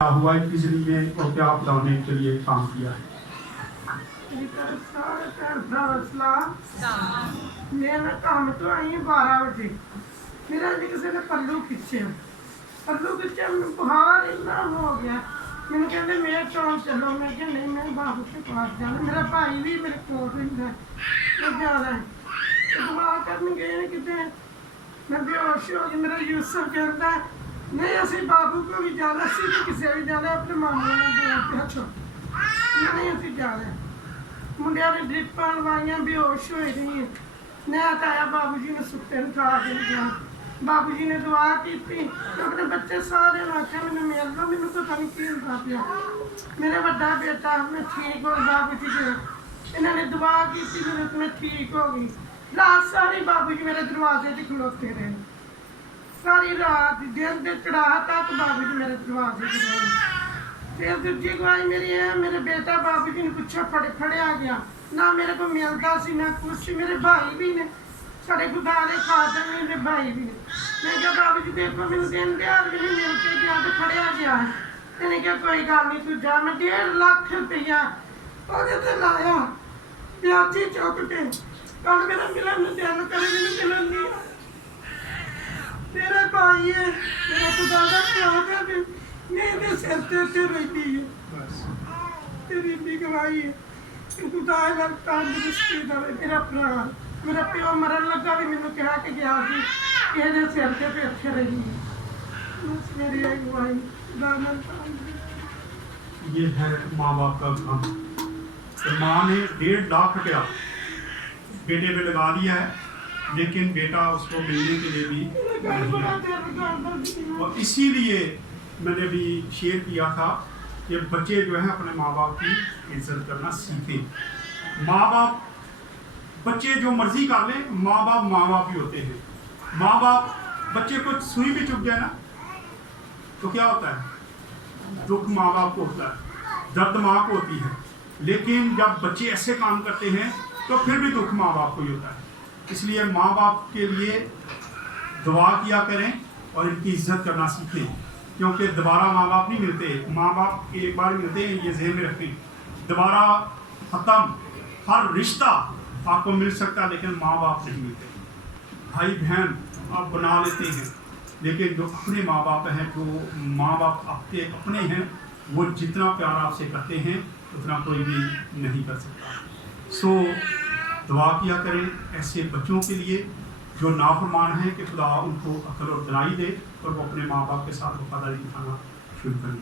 हुआ है बिजली में और क्या अपनाने के लिए काम किया है। मैं काम तो आई 12 बजे मेरा किसी ने पल्लू खिंचे मैं बुखार इतना हो गया। मैंने कहते मेरे चौंक चलो, मैं क्या नहीं मैं बाबू के पास जाना, मेरा भाई भी मेरे को मैं जाना है तो दुआ करने गए कितने मैं बेहोश हो गई। मेरा यूसुफ कहता है नहीं असी बाबू को भी जाना, असी भी किसी भी जाना, अपने मामू ने छो नहीं असी जाना। मुंडिया ने ड्रिपां लवाइया बेहोश हो रही है। नैत आया बाबू जी ने सुते उठा के गया। बाबू जी ने दुआ की तो अपने बच्चे सारे आख्या मैंने मिल लो, मैंने पता नहीं की होता पिया। मेरा बड़ा बेटा मैं ठीक हो बाबू जी के इन्होंने दुआ की मेरे तो मैं ठीक हो गई। रात सारी बाबू जी मेरे दरवाजे से खलोते रहे, सारी रात दिन के चढ़ा तक बाबू जी मेरे दरवाजे से रहे। फिर दूजी गवाही मेरी है मेरे बेटा बाबू जी ने पूछा फड़िया गया ना, मेरे को मिलता सी ना कुछ। मेरे भाई भी ने साढ़े खुदा के फादर ने, मेरे भाई भी ने। मैं क्या बाबू जी देखो मैंने दिन दिहाड़ भी नहीं मिलते गया तो फड़िया गया है। मैंने क्या कोई गल नहीं तू जा। मैं 1.5 लाख रुपया वो लाया ब्याजी चौक के। कल मेरा मिलन दिल करे मैंने मिलन नहीं तेरा भाई है मेरा खुदा का प्यार है मेरे सिर ते ते रहती है तेरी भी गवाही है कि खुदा लगता दृष्टि दे। मेरा भरा मेरा प्यो मरन लगा भी मैंने कहा कि गया कि ਇਹਦੇ ਸਿਰ ਤੇ ਇੱਥੇ ਰਹੀ बस मेरी एक गवाही ये है माँ बाप का काम। तो माँ ने 1.5 लाख रुपया बेटे पे लगा दिया है, लेकिन बेटा उसको मिलने के लिए भी नहीं है। और इसीलिए मैंने भी शेयर किया था कि बच्चे जो हैं अपने माँ बाप की इज्जत करना सीखें। माँ बाप बच्चे जो मर्जी कर लें, माँ बाप ही होते हैं। माँ बाप बच्चे को सुई भी चुभ जाए ना तो क्या होता है, दुख माँ बाप को होता है, दर्द माँ को होती है। लेकिन जब बच्चे ऐसे काम करते हैं तो फिर भी दुख माँ बाप को ही होता है। इसलिए माँ बाप के लिए दुआ किया करें और इनकी इज्जत करना सीखें, क्योंकि दोबारा माँ बाप नहीं मिलते। माँ बाप एक बार मिलते हैं, ये ज़हन में रखें। दोबारा ख़त्म, हर रिश्ता आपको मिल सकता है लेकिन माँ बाप नहीं मिलते। भाई बहन आप बना लेते हैं, लेकिन जो अपने माँ बाप हैं, जो माँ बाप आपके अपने हैं, वो जितना प्यार आपसे करते हैं उतना कोई भी नहीं कर सकता। सो दुआ किया करें ऐसे बच्चों के लिए जो नाफरमान हैं कि खुदा उनको अक्ल और दिलाई दे और वो अपने माँ बाप के साथ वफादारी दिखाना शुरू करें।